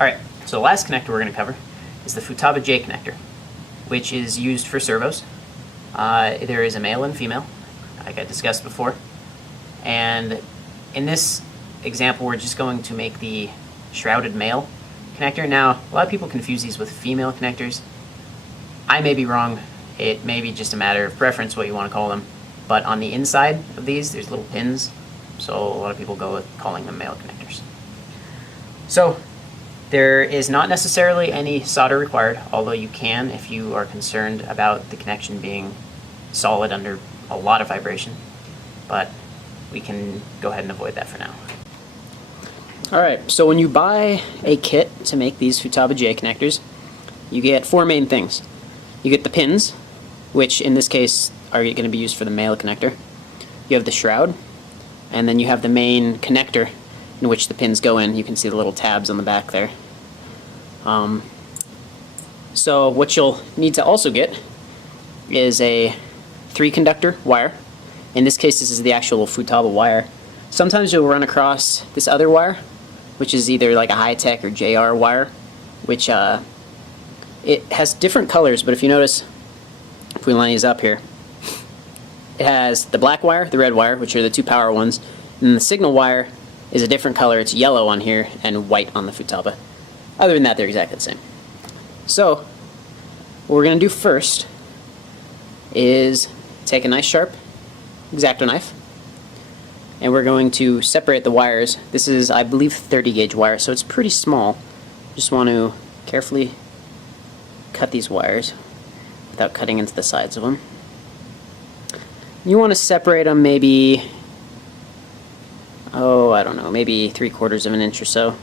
Alright, so the last connector we're going to cover is the futuba J connector, which is used for servos. There is a male and female, like I discussed before. And in this example, we're just going to make the shrouded male connector. Now, a lot of people confuse these with female connectors. I may be wrong. It may be just a matter of preference, what you want to call them. But on the inside of these, there's little pins, so a lot of people go with calling them male connectors. So, there is not necessarily any solder required, although you can if you are concerned about the connection being solid under a lot of vibration. But we can go ahead and avoid that for now. Alright, so when you buy a kit to make these futuba J connectors, you get four main things. You get the pins, which in this case are going to be used for the male connector. You have the shroud, and then you have the main connector in which the pins go in. You can see the little tabs on the back there. So what you'll need to also get is a 3-conductor wire. In this case, this is the actual futuba wire. Sometimes you'll run across this other wire, which is either like a high-tech or JR wire, which it has different colors, but if you notice, if we line these up here, it has the black wire, the red wire, which are the two power ones, and the signal wire is a different color. It's yellow on here and white on the futuba. Other than that, they're exactly the same. So, what we're going to do first is take a nice sharp X-Acto knife, and we're going to separate the wires. This is, I believe, 30 gauge wire, so it's pretty small. Just want to carefully cut these wires without cutting into the sides of them. You want to separate them maybe, oh, I don't know, maybe 3/4 of an inch or so.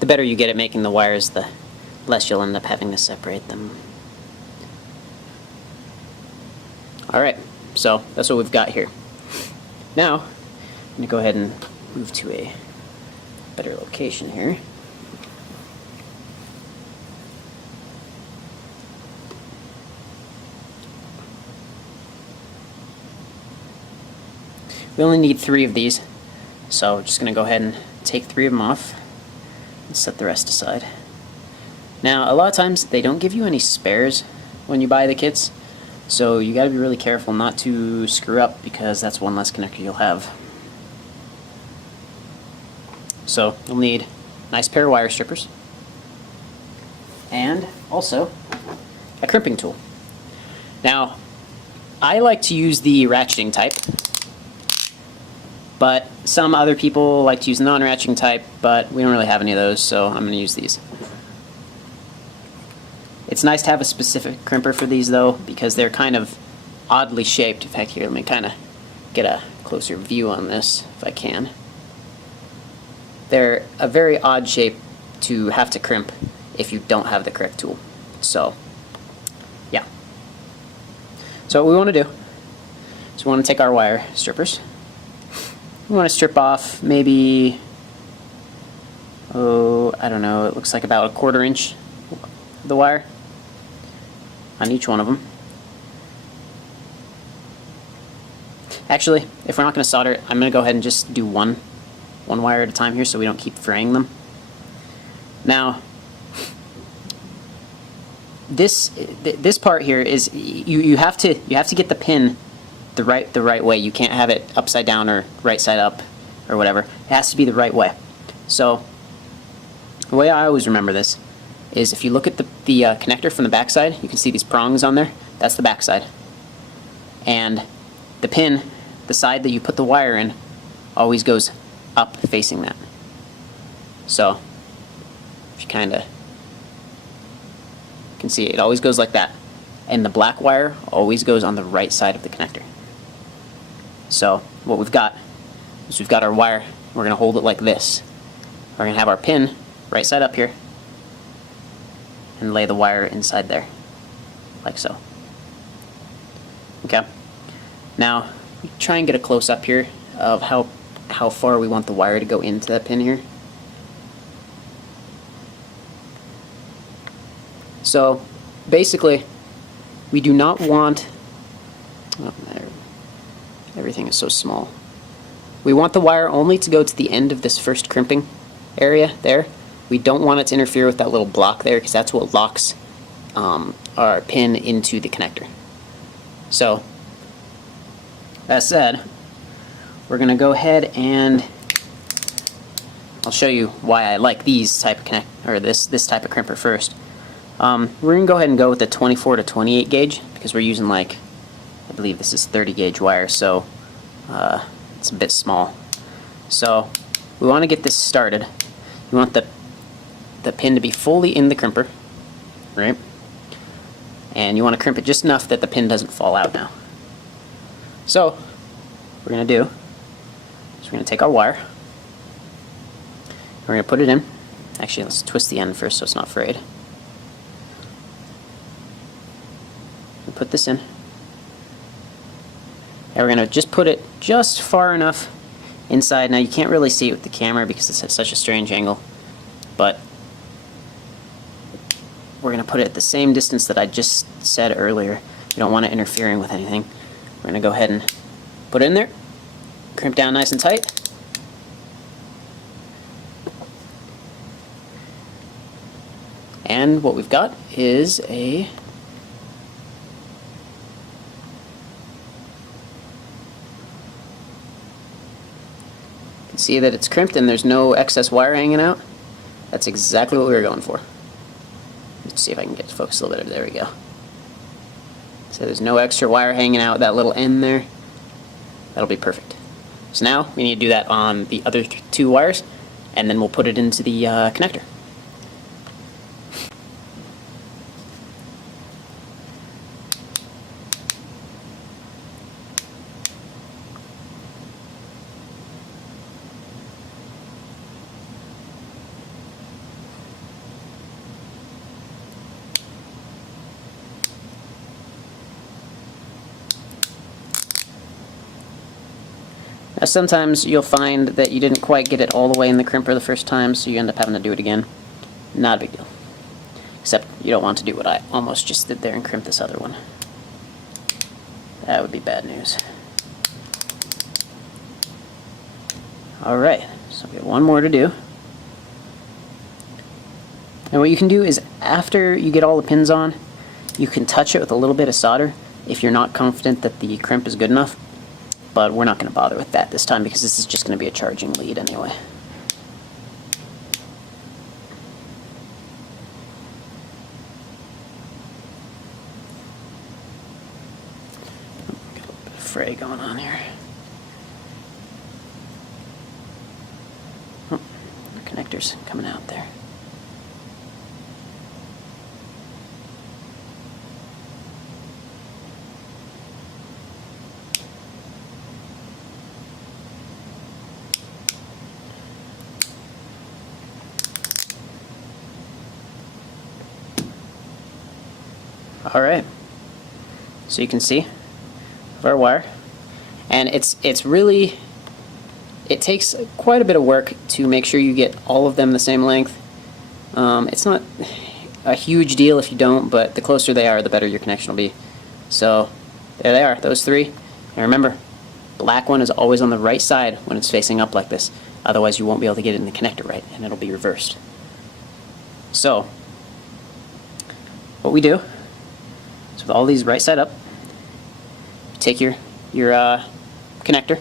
The better you get at making the wires, the less you'll end up having to separate them. Alright, so that's what we've got here. Now, I'm going to go ahead and move to a better location here. We only need 3 of these, so we're just going to go ahead and take 3 of them off and set the rest aside. Now, a lot of times they don't give you any spares when you buy the kits, so you got to be really careful not to screw up, because that's one less connector you'll have. So you'll need a nice pair of wire strippers, and also a crimping tool. Now, I like to use the ratcheting type, but some other people like to use non-ratcheting type, but we don't really have any of those, so I'm going to use these. It's nice to have a specific crimper for these though, because they're kind of oddly shaped. In fact, here, let me kind of get a closer view on this if I can. They're a very odd shape to have to crimp if you don't have the correct tool. So, yeah. So what we want to do is we want to take our wire strippers. We want to strip off maybe, oh, I don't know, it looks like about 1/4 inch of the wire on each one of them. Actually, if we're not going to solder it, I'm going to go ahead and just do one wire at a time here so we don't keep fraying them. Now, this part here is you have to get the pin the right way. You can't have it upside down or right side up or whatever. It has to be the right way. So the way I always remember this is if you look at the connector from the back side, you can see these prongs on there. That's the back side. And the pin, the side that you put the wire in, always goes up facing that. So if you kind of can see it always goes like that. And the black wire always goes on the right side of the connector. So what we've got is we've got our wire. We're going to hold it like this. We're going to have our pin right side up here and lay the wire inside there, like so. Okay. Now, try and get a close up here of how far we want the wire to go into that pin here. So basically, we do not want, oh, everything is so small. We want the wire only to go to the end of this first crimping area there. We don't want it to interfere with that little block there, because that's what locks our pin into the connector. So, that said, we're going to go ahead and I'll show you why I like these type of this type of crimper first. We're going to go ahead and go with the 24 to 28 gauge, because we're using, like, I believe this is 30 gauge wire, so it's a bit small. So we want to get this started. You want the pin to be fully in the crimper, right? And you want to crimp it just enough that the pin doesn't fall out now. So what we're going to do is we're going to take our wire, we're going to put it in. Actually, let's twist the end first so it's not frayed. We'll put this in. And we're going to just put it just far enough inside. Now you can't really see it with the camera because it's at such a strange angle, but we're going to put it at the same distance that I just said earlier. We don't want it interfering with anything. We're going to go ahead and put it in there, crimp down nice and tight. And what we've got is a see that it's crimped and there's no excess wire hanging out. That's exactly what we were going for. Let's see if I can get to focus a little bit. There we go. So there's no extra wire hanging out that little end there. That'll be perfect. So now we need to do that on the other two wires, and then we'll put it into the connector. Now sometimes you'll find that you didn't quite get it all the way in the crimper the first time, so you end up having to do it again. Not a big deal. Except you don't want to do what I almost just did there and crimp this other one. That would be bad news. Alright, so we have one more to do. And what you can do is, after you get all the pins on, you can touch it with a little bit of solder if you're not confident that the crimp is good enough. But we're not going to bother with that this time because this is just going to be a charging lead anyway. Oh, got a little bit of fray going on here. Oh, the connector's coming out there. Alright, so you can see our wire, and it's really, it takes quite a bit of work to make sure you get all of them the same length. It's not a huge deal if you don't, but the closer they are, the better your connection will be. So there they are, those three. And remember, black one is always on the right side when it's facing up like this, otherwise you won't be able to get it in the connector right, and it'll be reversed. So what we do, with all these right side up, you take your connector,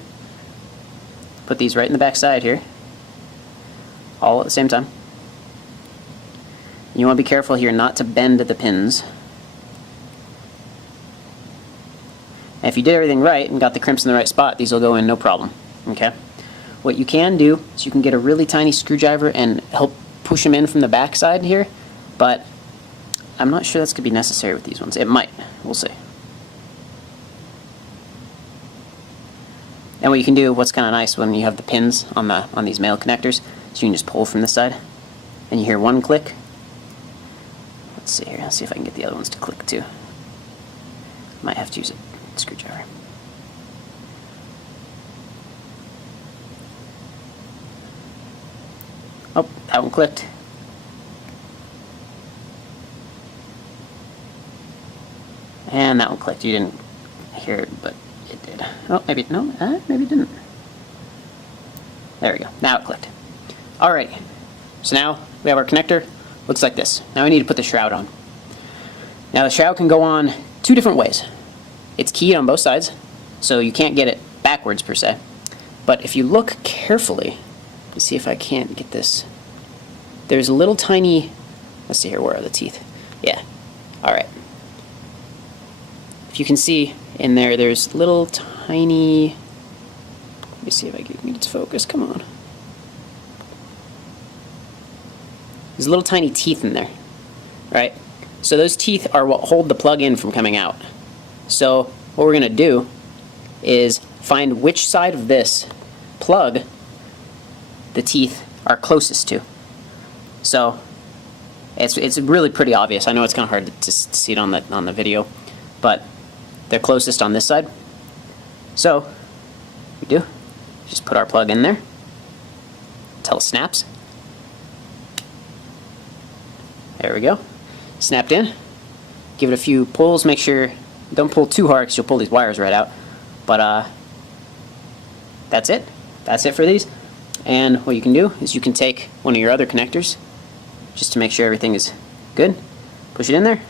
put these right in the back side here, all at the same time. You want to be careful here not to bend the pins. And if you did everything right and got the crimps in the right spot, these will go in no problem. Okay. What you can do is you can get a really tiny screwdriver and help push them in from the back side here, but I'm not sure that's going to be necessary with these ones. It might. We'll see. And what you can do, what's kind of nice when you have the pins on these male connectors, so you can just pull from this side, and you hear one click. Let's see here. Let's see if I can get the other ones to click too. Might have to use a screwdriver. Oh, that one clicked. And that one clicked. You didn't hear it, but it did. Oh, maybe, no, maybe it didn't. There we go. Now it clicked. Alrighty. So now we have our connector. Looks like this. Now we need to put the shroud on. Now the shroud can go on two different ways. It's keyed on both sides, so you can't get it backwards per se. But if you look carefully, let's see if I can't get this. There's a little tiny, let's see here, where are the teeth? Yeah, alright. If you can see in there, there's little tiny, let me see if I can get its focus, come on. There's little tiny teeth in there, right? So those teeth are what hold the plug in from coming out. So what we're going to do is find which side of this plug the teeth are closest to. So it's really pretty obvious. I know it's kind of hard to see it on the video, but they're closest on this side. So what we do, just put our plug in there until it snaps. There we go. Snapped in. Give it a few pulls. Make sure, don't pull too hard because you'll pull these wires right out. But that's it. That's it for these. And what you can do is you can take one of your other connectors just to make sure everything is good. Push it in there.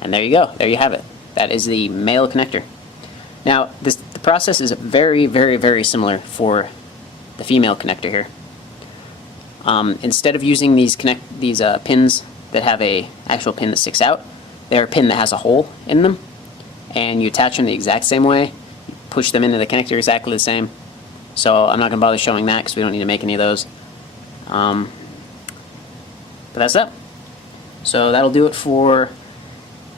And there you go. There you have it. That is the male connector. Now, the process is very, very, very similar for the female connector here. Instead of using these pins that have a actual pin that sticks out, they're a pin that has a hole in them, and you attach them the exact same way. You push them into the connector exactly the same. So I'm not going to bother showing that because we don't need to make any of those. But that's that. So that'll do it for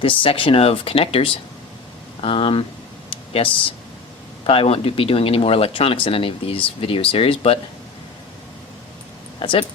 this section of connectors. Guess probably won't be doing any more electronics in any of these video series, but that's it.